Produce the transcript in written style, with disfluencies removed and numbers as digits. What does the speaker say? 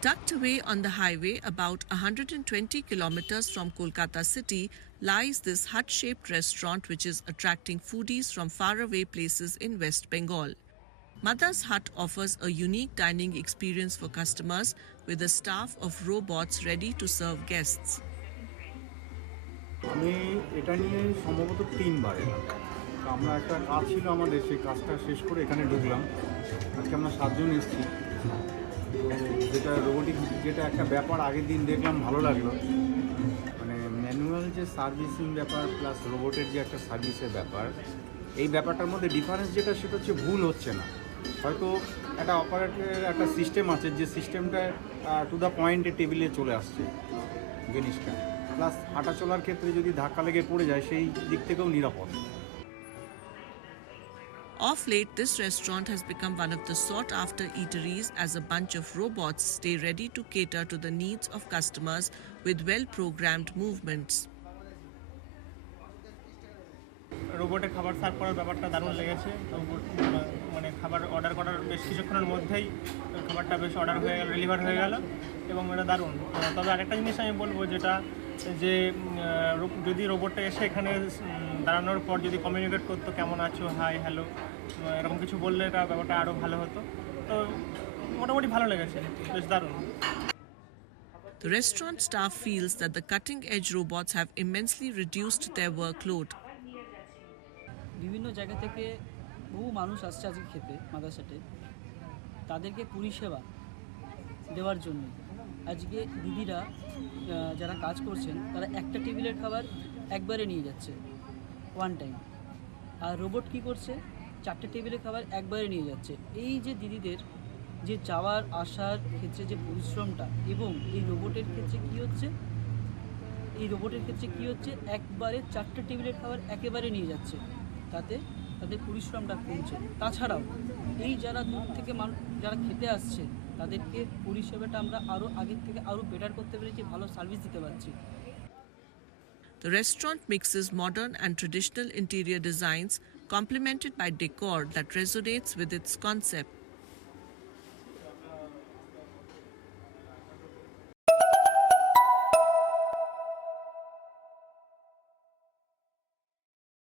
Tucked away on the highway about 120 kilometers from Kolkata city lies this hut-shaped restaurant which is attracting foodies from faraway places in West Bengal. Mother's Hut offers a unique dining experience for customers with a staff of robots ready to serve guests. আমি এটা নিয়ে সম্ভবত 3বার এলাম। তো আমরা একটা কাজ ছিল আমাদের, সেই কাজটা শেষ করে এখানে ঢুকলাম। আজকে আমরা 7 জন এসেছি। যেটা রোবোটিক, যেটা একটা ব্যাপার আগের দিন দেখলাম, ভালো লাগলো। মানে ম্যানুয়াল যে সার্ভিসিং ব্যাপার প্লাস রোবটের যে একটা সার্ভিসের ব্যাপার, এই ব্যাপারটার মধ্যে ডিফারেন্স যেটা, সেটা হচ্ছে ভুল হচ্ছে না। হয়তো একটা অপারেটরের একটা সিস্টেম আছে, যে সিস্টেমটা টু দ্য পয়েন্টে টেবিলে চলে আসছে জিনিসটা, প্লাস হাঁটা চলার ক্ষেত্রে যদি ধাক্কা লেগে পড়ে যায় সেই দিক থেকেও নিরাপদ। Of late, this restaurant has become one of the sought-after eateries as a bunch of robots stay ready to cater to the needs of customers with well-programmed movements. রোবটে খাবার সার্ভ করার ব্যাপারটা দারুণ লেগেছে। মানে খাবার অর্ডার করার বেশ কিছুক্ষণের মধ্যেই খাবারটা বেশ অর্ডার হয়ে গেল, ডেলিভার হয়ে গেল এবং এটা দারুণ। তবে আরেকটা জিনিস আমি বলবো, যেটা যে যদি রোবটটা এসে এখানে দাঁড়ানোর পর যদি কমিউনিকেট করতো, কেমন আছো, হাই, হ্যালো, এরকম কিছু বললে এটা ব্যাপারটা আরও ভালো হতো। তো মোটামুটি ভালো লেগেছে, বেশ দারুণ। The restaurant staff feels that the cutting-edge robots have immensely reduced their workload. বিভিন্ন জায়গা থেকে বহু মানুষ আসছে আজকে খেতে মাদার্স হাটে। তাদেরকে পরিষেবা দেওয়ার জন্য আজকে দিদিরা যারা কাজ করছেন, তারা একটা টেবিলের খাবার একবারে নিয়ে যাচ্ছে, ওয়ান টাইম। আর রোবট কি করছে, 4টে টেবিলের খাবার একবারে নিয়ে যাচ্ছে। এই যে দিদিদের যে যাওয়ার আসার ক্ষেত্রে যে পরিশ্রমটা, এবং এই রোবটের ক্ষেত্রে কি হচ্ছে, একবারে 4টে টেবিলের খাবার একেবারে নিয়ে যাচ্ছে, তাতে তাদের পরিশ্রমটা কমছে। তাছাড়াও এই যারা দূর থেকে যারা খেতে আসছে, তাদেরকে পরিষেবাটা আমরা আরও আগের থেকে আরও বেটার করতে পেরেছি, ভালো সার্ভিস দিতে পারছি। The restaurant mixes modern and traditional interior designs complemented by decor that resonates with its concept.